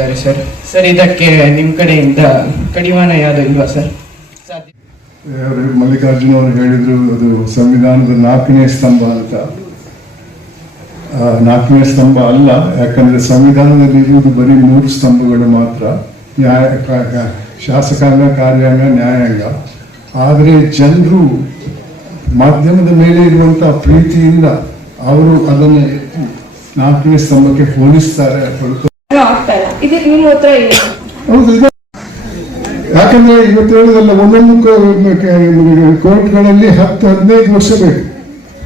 ಹೇಳಿದ್ದಾರೆ sir. Sir, ಇದಕ್ಕೆ ನಿಮ್ಮ ಕಡೆಯಿಂದ ಕಡಿವಾಣ ಯಾವುದು ಇಲ್ವಾ ಸರ್? ಮಲ್ಲಿಕಾರ್ಜುನ ಅವರು ಹೇಳಿದ್ರು ಅದು ಸಂವಿಧಾನದ 4ನೇ ಸ್ತಂಭ ಅಂತ. 4ನೇ ಸ್ತಂಭ ಅಲ್ಲ, ಯಾಕಂದ್ರೆ ಸಂವಿಧಾನದಲ್ಲಿ ಇರುವುದು ಬರೀ 3 ಸ್ತಂಭಗಳು ಮಾತ್ರ: ಶಾಸಕಾಂಗ, ಕಾರ್ಯಾಂಗ, ನ್ಯಾಯಾಂಗ. ಆದರೆ ಜನರು ಮಾಧ್ಯಮದ ಮೇಲೆ ಇರುವಂತಹ ಪ್ರೀತಿಯಿಂದ ಅವರು ಅದನ್ನು 4ನೇ ಸ್ತಂಭಕ್ಕೆ ಹೋಲಿಸ್ತಾರೆ ಹೊರತು. ಹೌದು, ಯಾಕಂದ್ರೆ ಇವತ್ತು ಹೇಳುದಲ್ಲ, ಒಂದೊಂದು ಕೋರ್ಟ್ಗಳಲ್ಲಿ 10-15 ವರ್ಷ ಬೇಕು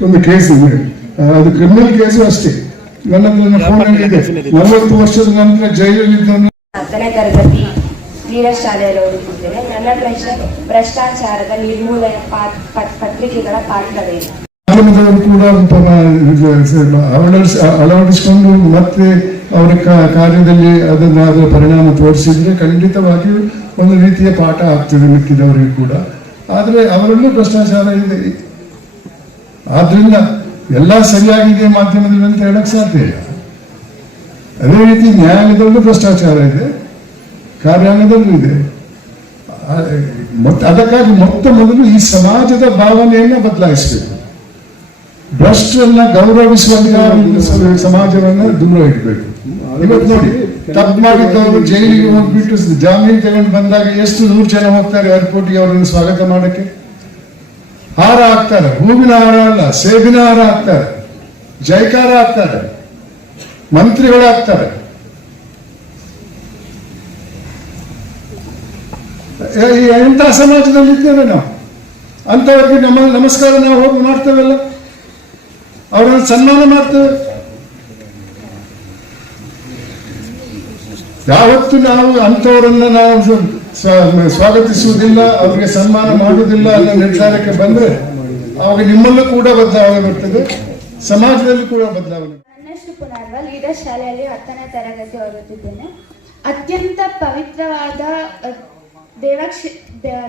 ಒಂದು ಕೇಸ್. ಅದು ಕ್ರಿಮಿನಲ್ ಕೇಸು ಅಷ್ಟೇ. ನನ್ನ ಫೋನಲ್ಲಿದೆ, 40 ವರ್ಷದ ನಂತರ ಜೈಲಲ್ಲಿದ್ದವನು. 10ನೇ ತರಗತಿ ಲೀಡರ್ ಶಾಲೆಯಲ್ಲಿ ಓದುತ್ತಿದ್ದೇನೆ. ನನ್ನ ಪ್ರಶ್ನೆ ಭ್ರಷ್ಟಾಚಾರದ ನಿರ್ಮೂಲನೆ ಪತ್ರಿಕೆಗಳ ಪಾತ್ರವೇನು? ಮಾಧ್ಯಮದವರು ಕೂಡ ಅಳವಡಿಸಿಕೊಂಡು ಮತ್ತೆ ಅವರ ಕಾರ್ಯದಲ್ಲಿ ಅದರ ಪರಿಣಾಮ ತೋರಿಸಿದ್ರೆ ಖಂಡಿತವಾಗಿಯೂ ಒಂದು ರೀತಿಯ ಪಾಠ ಆಗ್ತದೆ ಮಿಕ್ಕಿದವರಿಗೂ ಕೂಡ. ಆದರೆ ಅವರಲ್ಲೂ ಭ್ರಷ್ಟಾಚಾರ ಇದೆ. ಆದ್ರಿಂದ ಎಲ್ಲ ಸರಿಯಾಗಿದೆ ಮಾಧ್ಯಮದಲ್ಲಿ ಅಂತ ಹೇಳಕ್ ಸಾಧ್ಯ ಇಲ್ಲ. ಅದೇ ರೀತಿ ನ್ಯಾಯಾಂಗದಲ್ಲೂ ಭ್ರಷ್ಟಾಚಾರ ಇದೆ, ಕಾರ್ಯಾಂಗದಲ್ಲೂ ಇದೆ. ಅದಕ್ಕಾಗಿ ಮೊದಲು ಈ ಸಮಾಜದ ಭಾವನೆಯನ್ನ ಬದಲಾಯಿಸಬೇಕು. ಭ್ರಷ್ಟರನ್ನ ಗೌರವಿಸುವಂತಹ ಸಮಾಜವನ್ನ ದೂರ ಇಡಬೇಕು. ಇವತ್ತು ನೋಡಿ, ತಪ್ಪು ಮಾಡಿದ್ದವರು ಜೈಲಿಗೆ ಹೋಗ್ಬಿಟ್ಟು ಜಾಮೀನು ತಗೊಂಡು ಬಂದಾಗ ಎಷ್ಟು 100 ಜನ ಹೋಗ್ತಾರೆ ಏರ್ಪೋರ್ಟ್ಗೆ ಅವರನ್ನು ಸ್ವಾಗತ ಮಾಡಕ್ಕೆ. ಹಾರ ಹಾಕ್ತಾರೆ, ಹೂವಿನ ಹಾರ ಅಲ್ಲ, ಸೇಬಿನ ಹಾರ ಹಾಕ್ತಾರೆ, ಜೈಕಾರ ಹಾಕ್ತಾರೆ, ಮಂತ್ರಿಗಳು ಹಾಕ್ತಾರೆ. ಎಂತಹ ಸಮಾಜದಲ್ಲಿ ಇದ್ದೇವೆ ನಾವು? ಅಂತವರಿಗೆ ನಮಸ್ಕಾರ ನಾವು ಹೋಗಿ ಮಾಡ್ತೇವಲ್ಲ, ಅವರನ್ನು ಸನ್ಮಾನ ಮಾಡ್ತೇವೆ. ಯಾವತ್ತು ನಾವು ಅಂಥವರನ್ನ ನಾವು ಸ್ವಾಗತಿಸುವುದಿಲ್ಲ, ಅವರಿಗೆ ಸನ್ಮಾನ ಮಾಡುವುದಿಲ್ಲ ಅನ್ನೋ ನಿರ್ಧಾರಕ್ಕೆ ಬಂದ್ರೆ ಅವಾಗ ನಿಮ್ಮಲ್ಲೂ ಕೂಡ ಬದಲಾವಣೆ ಬರ್ತದೆ, ಸಮಾಜದಲ್ಲಿ ಕೂಡ ಬದಲಾವಣೆ. ನನ್ನಷ್ಟು ಪುನರ್ವ ಲೀಡರ್ ಶಾಲೆಯಲ್ಲಿ 10ನೇ ತರಗತಿ ಓದುತ್ತಿದ್ದೇನೆ. ಅತ್ಯಂತ ಪವಿತ್ರವಾದ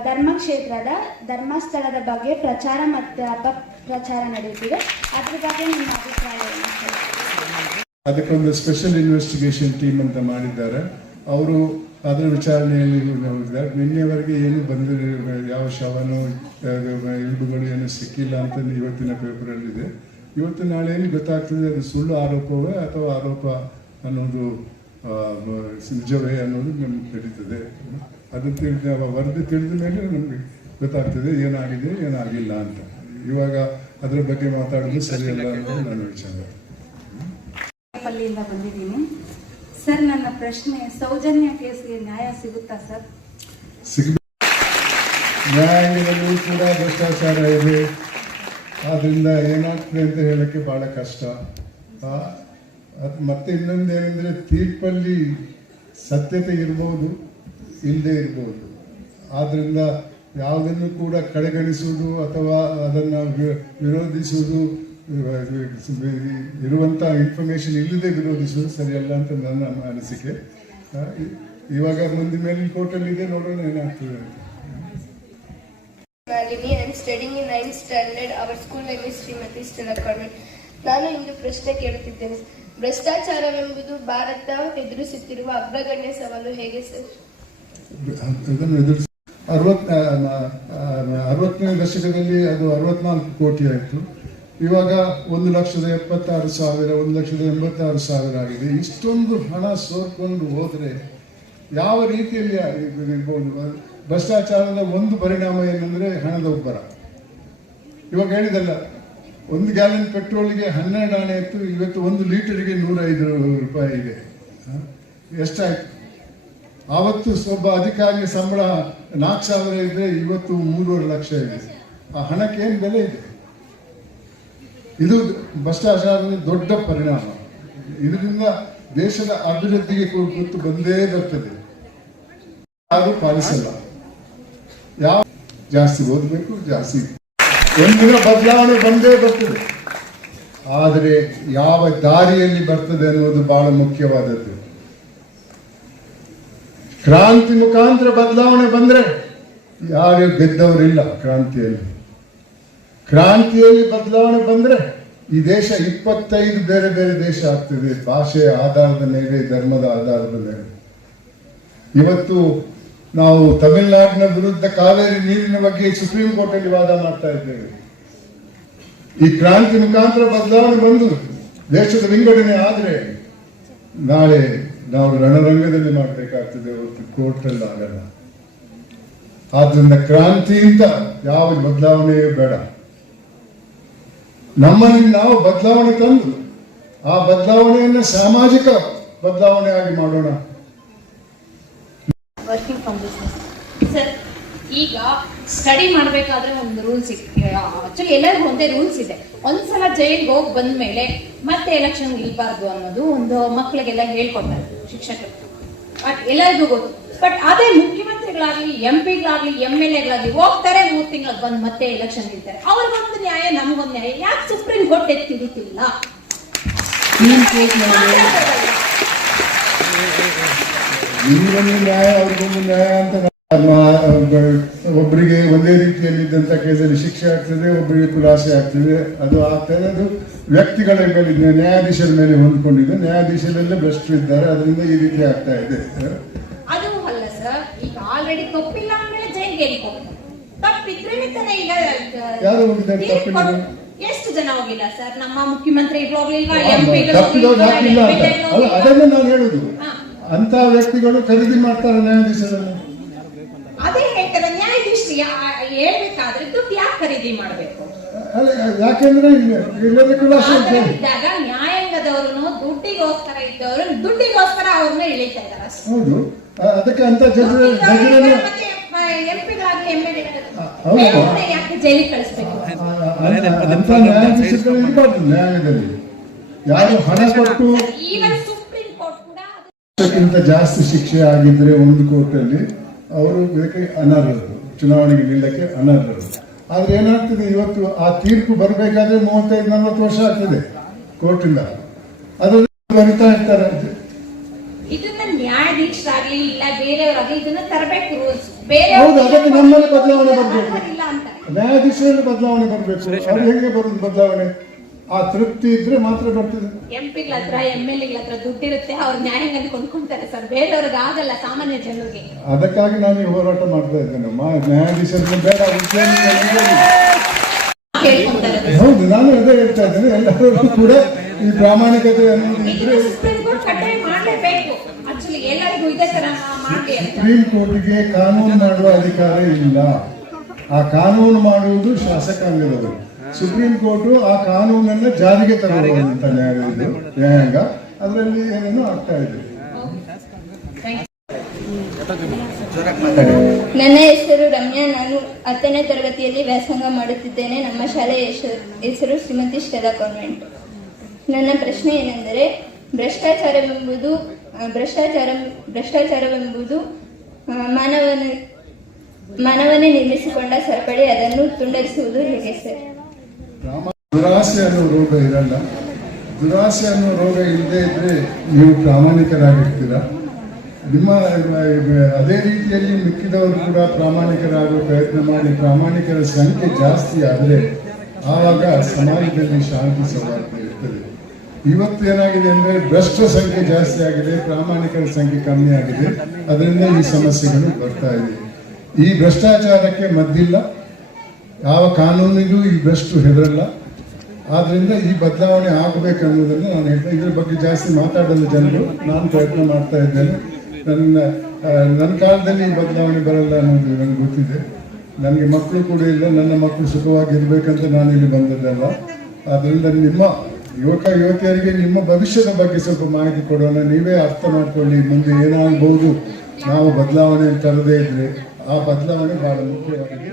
ಧರ್ಮಕ್ಷೇತ್ರದ ಧರ್ಮಸ್ಥಳದ ಬಗ್ಗೆ ಪ್ರಚಾರ ಮತ್ತು ಅಪಪ್ರಚಾರ ನಡೆಯುತ್ತಿದೆ. ಅದ್ರ ಬಗ್ಗೆ ನಿಮ್ಮ ಅಭಿಪ್ರಾಯ ಏನು? ಅದಕ್ಕೊಂದು ಸ್ಪೆಷಲ್ ಇನ್ವೆಸ್ಟಿಗೇಷನ್ ಟೀಮ್ ಅಂತ ಮಾಡಿದ್ದಾರೆ. ಅವರು ಅದರ ವಿಚಾರಣೆಯಲ್ಲಿ ನೋಡಿದ್ದಾರೆ. ನಿನ್ನೆವರೆಗೆ ಏನು ಬಂದಿರೋ ಯಾವ ಶವನೋ ಇಳುಬುಗಳು ಏನು ಸಿಕ್ಕಿಲ್ಲ ಅಂತ ಇವತ್ತಿನ ಪೇಪರಲ್ಲಿದೆ. ಇವತ್ತು ನಾಳೆ ಏನು ಗೊತ್ತಾಗ್ತದೆ ಅದು ಸುಳ್ಳು ಆರೋಪವೇ ಅಥವಾ ಆರೋಪ ಅನ್ನೋದು ನಿಜವೇ ಅನ್ನೋದು ನಮ್ಗೆ ತಿಳಿತದೆ. ಅದನ್ನು ವರದಿ ತಿಳಿದ ಮೇಲೆ ನಮಗೆ ಗೊತ್ತಾಗ್ತದೆ ಏನಾಗಿದೆ ಏನಾಗಿಲ್ಲ ಅಂತ. ಇವಾಗ ಅದರ ಬಗ್ಗೆ ಮಾತಾಡೋದು ಸರಿಯಲ್ಲ ಅಂತ ನನ್ನ ವಿಚಾರ. ಪಲ್ಲಿಯಿಂದ ಬಂದಿದ್ದೀನಿ ಸರ್. ನನ್ನ ಪ್ರಶ್ನೆ, ಸೌಜನ್ಯ ಕೇಸ್ಗೆ ನ್ಯಾಯ ಸಿಗುತ್ತಾ ಸರ್? ನ್ಯಾಯಾಂಗದಲ್ಲೂ ಕೂಡ ಭ್ರಷ್ಟಾಚಾರ ಇದೆ. ಆದ್ರಿಂದ ಏನಾಗ್ತದೆ ಅಂತ ಹೇಳಕ್ಕೆ ಬಹಳ ಕಷ್ಟ. ಮತ್ತೆ ಇನ್ನೊಂದೇನೆಂದ್ರೆ, ತೀರ್ಪಲ್ಲಿ ಸತ್ಯತೆ ಇರ್ಬೋದು, ಇಲ್ಲದೆ ಇರ್ಬೋದು. ಆದ್ರಿಂದ ಯಾವುದನ್ನು ಕೂಡ ಕಡೆಗಣಿಸುವುದು ಅಥವಾ ಅದನ್ನು ವಿರೋಧಿಸುವುದು, ಇರುವಂತ ಇನ್ಫಾರ್ಮೇಶನ್ ಇಲ್ಲದೆ ವಿರೋಧಿಸುವುದು ಸರಿಯಲ್ಲ ಅಂತ ನನ್ನ ಅನಿಸಿಕೆ. ಇವಾಗ ಮುಂದಿನ ಮೇಲಿನ ಕೋರ್ಟಲ್ಲಿ ಇದೆ, ನೋಡೋಣ ಏನಾಗ್ತದೆ ಅಂತ. Malini, I am studying in 9th standard. Our school name is Srimati Stella Convent. ನಾನು ಇಂದು ಪ್ರಶ್ನೆ ಕೇಳುತ್ತಿದ್ದೇನೆ. ಭ್ರಷ್ಟಾಚಾರವೆಂಬುದು ಭಾರತ ಎದುರಿಸುತ್ತಿರುವ ಅಗ್ರಗಣ್ಯ ಸವಾಲು ಹೇಗೆ ಸರ್? ಇದನ್ನು ಎದುರಿಸಿ 60ನೇ ದಶಕದಲ್ಲಿ ಅದು 64 ಕೋಟಿ ಆಯಿತು. ಇವಾಗ 1,76,000, 1,86,000 ಆಗಿದೆ. ಇಷ್ಟೊಂದು ಹಣ ಸೋರ್ಕೊಂಡು ಹೋದ್ರೆ ಯಾವ ರೀತಿಯಲ್ಲಿ ಇರ್ಬೋದು? ಭ್ರಷ್ಟಾಚಾರದ ಒಂದು ಪರಿಣಾಮ ಏನಂದ್ರೆ ಹಣದ ಉಬ್ಬರ. ಇವಾಗ ಹೇಳಿದಲ್ಲ, 1 ಗ್ಯಾಲನ್ ಪೆಟ್ರೋಲ್ಗೆ 12 ಆಣೆ ಇತ್ತು, ಇವತ್ತು 1 ಲೀಟರ್ಗೆ 105 ರೂಪಾಯಿ ಇದೆ. ಎಷ್ಟಾಯ್ತು? ಆವತ್ತು ಒಬ್ಬ ಅಧಿಕಾರಿ ಸಂಬಳ 4,000 ಇದ್ರೆ ಇವತ್ತು 3.5 ಲಕ್ಷ ಇದೆ. ಆ ಹಣಕ್ಕೆ ಏನು ಬೆಲೆ ಇದೆ? ಇದು ಭ್ರಷ್ಟಾಚಾರದ ದೊಡ್ಡ ಪರಿಣಾಮ. ಇದರಿಂದ ದೇಶದ ಅಭಿವೃದ್ಧಿಗೆ ಕುತ್ತು ಬಂದೇ ಬರ್ತದೆ. ಯಾರು ಪಾಲಿಸಲ್ಲ. ಯಾವ ಜಾಸ್ತಿ ಓದಬೇಕು, ಜಾಸ್ತಿ ಒಂದಿನ ಬದಲಾವಣೆ ಬಂದೇ ಬರ್ತದೆ. ಆದರೆ ಯಾವ ದಾರಿಯಲ್ಲಿ ಬರ್ತದೆ ಅನ್ನೋದು ಬಹಳ ಮುಖ್ಯವಾದದ್ದು. ಕ್ರಾಂತಿ ಮುಖಾಂತರ ಬದಲಾವಣೆ ಬಂದ್ರೆ ಯಾರು ಗೆದ್ದವರಿಲ್ಲ. ಕ್ರಾಂತಿಯಲ್ಲಿ ಬದಲಾವಣೆ ಬಂದ್ರೆ ಈ ದೇಶ 25 ಬೇರೆ ಬೇರೆ ದೇಶ ಆಗ್ತದೆ. ಭಾಷೆಯ ಆಧಾರದ ಮೇಲೆ, ಧರ್ಮದ ಆಧಾರದ ಮೇಲೆ. ಇವತ್ತು ನಾವು ತಮಿಳುನಾಡಿನ ವಿರುದ್ಧ ಕಾವೇರಿ ನೀರಿನ ಬಗ್ಗೆ ಸುಪ್ರೀಂ ಕೋರ್ಟ್ ಅಲ್ಲಿ ವಾದ ಮಾಡ್ತಾ ಇದ್ದೇವೆ. ಈ ಕ್ರಾಂತಿ ಮುಖಾಂತರ ಬದಲಾವಣೆ ಬಂದು ದೇಶದ ವಿಂಗಡಣೆ ಆದ್ರೆ ನಾಳೆ ನಾವು ರಣರಂಗದಲ್ಲಿ ಮಾಡಬೇಕಾಗ್ತದೆ, ಹೊರತು ಕೋರ್ಟ್ ಅಲ್ಲಿ ಆಗಲ್ಲ. ಆದ್ರಿಂದ ಕ್ರಾಂತಿಯಿಂದ ಯಾವ ಬದಲಾವಣೆ ಬೇಡ. ನಮ್ಮಲ್ಲಿ ನಾವು ಬದಲಾವಣೆ ತಂದು ಆ ಬದಲಾವಣೆಯನ್ನು ಸಾಮಾಜಿಕ ಬದಲಾವಣೆ ಆಗಿ ಮಾಡೋಣ. ವರ್ಕಿಂಗ್ ಫ್ರಮ್ ಬಿಸ್ನೆಸ್ ಸರ್, ಈಗ ಸ್ಟಡಿ ಮಾಡಬೇಕಾದ್ರೆ ಒಂದು ರೂಲ್ಸ್ ಆಕ್ಚುಲಿ ಎಲ್ಲರಿಗೂ ಒಂದೇ ರೂಲ್ಸ್ ಇದೆ. ಒಂದ್ಸಲ ಜೈಲ್ಗೆ ಹೋಗಿ ಬಂದ್ಮೇಲೆ ಮತ್ತೆ ಎಲೆಕ್ಷನ್ ನಿಲ್ಬಾರ್ದು ಅನ್ನೋದು ಒಂದು ಮಕ್ಕಳಿಗೆಲ್ಲ ಹೇಳ್ಕೊಡ್ತಾರೆ ಶಿಕ್ಷಕರು, ಬಟ್ ಎಲ್ಲರಿಗೂ ಗೊತ್ತು. ಬಟ್ ಅದೇ ಮುಖ್ಯಮಂತ್ರಿಗಳಾಗ್ಲಿ, MP ಗಳಾಗ್ಲಿ, MLA ಗಳಾಗ್ಲಿ ಹೋಗ್ತಾರೆ, 3 ತಿಂಗಳಿಗೆ ಬಂದು ಮತ್ತೆ ಎಲೆಕ್ಷನ್ ನಿಲ್ತಾರೆ. ಅವ್ರಿಗೊಂದು ನ್ಯಾಯ, ನಮಗೊಂದು ನ್ಯಾಯ. ಯಾಕೆ ಸುಪ್ರೀಂ ಕೋರ್ಟ್ ಎತ್ತಿಡಿತಿಲ್ಲ? ನಿಮಗೊಂದು ನ್ಯಾಯ, ಅವ್ರಿಗೊಂದು ನ್ಯಾಯ ಅಂತ ಒಬ್ಬರಿಗೆ ಒಂದೇ ರೀತಿಯಲ್ಲಿದ್ದಂತ ಕೇಸಲ್ಲಿ ಶಿಕ್ಷೆ ಆಗ್ತದೆ, ಒಬ್ಬರಿಗೆ ಖುಲಾಸೆ ಆಗ್ತದೆ. ಅದು ಆಗ್ತದೆ, ಅದು ವ್ಯಕ್ತಿಗಳ ಮೇಲೆ, ನ್ಯಾಯಾಧೀಶರ ಮೇಲೆ ಹೊಂದ್ಕೊಂಡಿದ್ದು. ನ್ಯಾಯಾಧೀಶರೆಲ್ಲ ಭ್ರಷ್ಟರು ಇದ್ದಾರೆ, ಅದರಿಂದ ಈ ರೀತಿ ಆಗ್ತಾ ಇದೆ. ಅದು ಅಲ್ಲ ಸರ್, ಈಗ ಆಲ್ರೆಡಿ ತಪ್ಪಿಲ್ಲ ಅಂದ್ರೆ ಜೈಲ್ಗೆ ತಪ್ಪಿದ್ರೆ ಈಗ ಯಾರು ಹೋಗಿದ್ದಾರೆ ತಪ್ಪಿಲ್ಲ? ಎಷ್ಟು ಜನ ಹೋಗಿಲ್ಲ ಸರ್? ನಮ್ಮ ಮುಖ್ಯಮಂತ್ರಿಗಳು ಹೋಗ್ಲಿಲ್ವಾ? ತಪ್ಪಿದವ್ರು ಹಾಕಿಲ್ಲ ಅಂತ ಅಲ್ಲ, ಅದನ್ನು ನಾನು ಹೇಳುದು. ಅಂತ ವ್ಯಕ್ತಿಗಳು ಖರೀದಿ ಮಾಡ್ತಾರೆ ನ್ಯಾಯಾಧೀಶರನ್ನು. ಅದೇ ಹೇಳ್ತಾರೆ, ನ್ಯಾಯಾಧೀಶರು ಹೇಳ್ಬೇಕಾದ್ರೆ ದುಡ್ಡು ಯಾಕೆ ಖರೀದಿ ಮಾಡಬೇಕು? ಯಾಕೆಂದ್ರೆ ಇದ್ದಾಗ ನ್ಯಾಯಾಂಗದವರು ದುಡ್ಡಿಗೋಸ್ಕರ ಇದ್ದವರು ದುಡ್ಡಿಗೋಸ್ಕರ ಅವ್ರನ್ನ ಇಳಿತಾ ಇದ್ದಾರೆ. ಹೌದು, ಅದಕ್ಕೆ ಅಂತ MP ಗಳಾಗ್ಲಿ, MLA ಯಾಕೆ ಜೈಲಿಗೆ ಕಳಿಸ್ಬೇಕು? ಅಂತ ನ್ಯಾಯಾಧೀಶರು ಇರಬಾರ್ದು. ನ್ಯಾಯಾಲಯದಲ್ಲಿ ಯಾರು ಹಣ ಕೊಟ್ಟು ಈವನ್ ಸುಪ್ರೀಂ ಕೋರ್ಟ್ ಕೂಡ ಅದಕ್ಕಿಂತ ಜಾಸ್ತಿ ಶಿಕ್ಷೆ ಆಗಿದ್ರೆ ಒಂದು ಕೋರ್ಟಲ್ಲಿ ಅವರು ಇದಕ್ಕೆ ಅನರ್ಹರು, ಚುನಾವಣೆಗೆ ನಿಲ್ಲಕ್ಕೆ ಅನರ್ಹರು. ಆದ್ರೆ ಏನಾಗ್ತದೆ, ಇವತ್ತು ಆ ತೀರ್ಪು ಬರಬೇಕಾದ್ರೆ 35-40 ವರ್ಷ ಆಗ್ತದೆ ಕೋರ್ಟಿಂದ. ಅದನ್ನು ಬರಿತಾ ಇರ್ತಾರೆ. ಇದನ್ನ ನ್ಯಾಯಾಧೀಶರಾಗ್ಲಿ ಇಲ್ಲ ಬೇರೆಯವರಾಗ್ಲಿ ಇದನ್ನ ತರಬೇಕು ರೂಲ್ಸ್. ಹೌದು, ಅದಕ್ಕೆ ನಮ್ಮಲ್ಲಿ ಬದಲಾವಣೆ ಬರಬೇಕು, ಇಲ್ಲ ಅಂತ ನ್ಯಾಯಾಧೀಶರಲ್ಲಿ ಬದಲಾವಣೆ ಬರಬೇಕು. ಅವ್ರು ಹೇಗೆ ಬರುದು ಬದಲಾವಣೆ? ಆ ತೃಪ್ತಿ ಇದ್ರೆ ಮಾತ್ರ ಬರ್ತದೆ. MP ಗಳ ಹತ್ರ, MLA ಗಳ ಹತ್ರ ದುಡ್ಡಿರುತ್ತೆ, ಅವ್ರು ನ್ಯಾಯಾಂಗದಲ್ಲಿ ಕೊಂಡ್ಕೊಂತಾರೆ ಸರ್, ಬೇರೆಯವ್ರಿಗೆ ಆಗಲ್ಲ, ಸಾಮಾನ್ಯ ಜನರಿಗೆ. ಅದಕ್ಕಾಗಿ ನಾನು ಈ ಹೋರಾಟ ಮಾಡ್ತಾ ಇದ್ದೇನೆ. ನ್ಯಾಯಾಧೀಶರನ್ನು ಬೇಡ, ಹೌದು, ನಾನು ಅದೇ ಹೇಳ್ತಾ ಇದ್ದೇನೆ. ಎಲ್ಲರೂ ಕೂಡ ಈ ಪ್ರಾಮಾಣಿಕತೆ ಅನ್ನೋದು ಇದ್ರೆ ಸುಪ್ರೀಂ ಕೋರ್ಟ್ ಕಡ್ಡಾಯ ಮಾಡಲೇಬೇಕು. ಆಕ್ಚುಲಿ ಎಲ್ಲರಿಗೂ ಇದೇ ತರ ಮಾಡಿ. ಸುಪ್ರೀಂ ಕೋರ್ಟ್ಗೆ ಕಾನೂನು ಮಾಡುವ ಅಧಿಕಾರ ಇಲ್ಲ. ಆ ಕಾನೂನು ಮಾಡುವುದು ಶಾಸಕಾಂಗದವರು. ಸುಪ್ರೀಂ ಕೋರ್ಟ್ ಆ ಕಾನೂನನ್ನು ಜಾರಿಗೆ ತರುವಂತ ನ್ಯಾಯಾಂಗ. ಅದರಲ್ಲಿ ಏನೇನೋ ಆಗ್ತಾ ಇದೆ. ನನ್ನ ಹೆಸರು ರಮ್ಯಾ. ನಾನು 10ನೇ ತರಗತಿಯಲ್ಲಿ ವ್ಯಾಸಂಗ ಮಾಡುತ್ತಿದ್ದೇನೆ. ನಮ್ಮ ಶಾಲೆಯ ಹೆಸರು ಶ್ರೀಮತಿ ಸ್ಟೆಲ್ಲಾ ಕಾನ್ವೆಂಟ್. ನನ್ನ ಪ್ರಶ್ನೆ ಏನೆಂದರೆ, ಭ್ರಷ್ಟಾಚಾರವೆಂಬುದು ಮಾನವನೇ ನಿರ್ಮಿಸಿಕೊಂಡ ಸರಪಳಿ. ಅದನ್ನು ತುಂಡರಿಸುವುದು ಹೇಗೆ ಸರ್? ದುರಾಸೆ ಅನ್ನೋ ರೋಗ ಇರಲ್ಲ. ದುರಾಸೆ ಅನ್ನೋ ರೋಗ ಇಲ್ಲದೆ ಇದ್ರೆ ನೀವು ಪ್ರಾಮಾಣಿಕರಾಗಿರ್ತೀರ. ನಿಮ್ಮ ಅದೇ ರೀತಿಯಲ್ಲಿ ಮಿಕ್ಕಿದವರು ಕೂಡ ಪ್ರಾಮಾಣಿಕರಾಗುವ ಪ್ರಯತ್ನ ಮಾಡಿ ಪ್ರಾಮಾಣಿಕರ ಸಂಖ್ಯೆ ಜಾಸ್ತಿ ಆದರೆ ಆವಾಗ ಸಮಾಜದಲ್ಲಿ ಶಾಂತಿ ಸೌಹಾರ್ದ ಇರ್ತದೆ. ಇವತ್ತು ಏನಾಗಿದೆ ಅಂದ್ರೆ ಭ್ರಷ್ಟರ ಸಂಖ್ಯೆ ಜಾಸ್ತಿ ಆಗಿದೆ, ಪ್ರಾಮಾಣಿಕರ ಸಂಖ್ಯೆ ಕಮ್ಮಿ ಆಗಿದೆ. ಅದರಿಂದ ಈ ಸಮಸ್ಯೆಗಳು ಬರ್ತಾ ಇದೆ. ಈ ಭ್ರಷ್ಟಾಚಾರಕ್ಕೆ ಮದ್ದಿಲ್ಲ, ಯಾವ ಕಾನೂನಿಗೂ ಈ ಭ್ರಷ್ಟರು ಹೆದರಲ್ಲ. ಆದ್ರಿಂದ ಈ ಬದಲಾವಣೆ ಆಗಬೇಕನ್ನೋದನ್ನು ನಾನು ಹೇಳ್ತೇನೆ. ಇದ್ರ ಬಗ್ಗೆ ಜಾಸ್ತಿ ಮಾತಾಡಲು ಜನರು, ನಾನು ಪ್ರಯತ್ನ ಮಾಡ್ತಾ ಇದ್ದೇನೆ. ನನ್ನ ಕಾಲದಲ್ಲಿ ಈ ಬದಲಾವಣೆ ಬರಲ್ಲ ಅನ್ನೋದು ನನಗೆ ಗೊತ್ತಿದೆ. ನನಗೆ ಮಕ್ಕಳು ಕೂಡ ಇಲ್ಲ, ನನ್ನ ಮಕ್ಕಳು ಸುಖವಾಗಿರ್ಬೇಕಂತ ನಾನು ಇಲ್ಲಿ ಬಂದದ್ದಲ್ಲ. ಆದ್ರಿಂದ ನಿಮ್ಮ ಯುವತಿಯರಿಗೆ ನಿಮ್ಮ ಭವಿಷ್ಯದ ಬಗ್ಗೆ ಸ್ವಲ್ಪ ಮಾಹಿತಿ ಕೊಡೋಣ. ನೀವೇ ಅರ್ಥ ಮಾಡ್ಕೊಳ್ಳಿ, ಮುಂದೆ ಏನಾಗಬಹುದು. ನಾವು ಬದಲಾವಣೆ ತರದೇ ಇದ್ರೆ ಆ ಬದಲಾವಣೆ ಬಹಳ ಮುಖ್ಯವಾಗಿದೆ.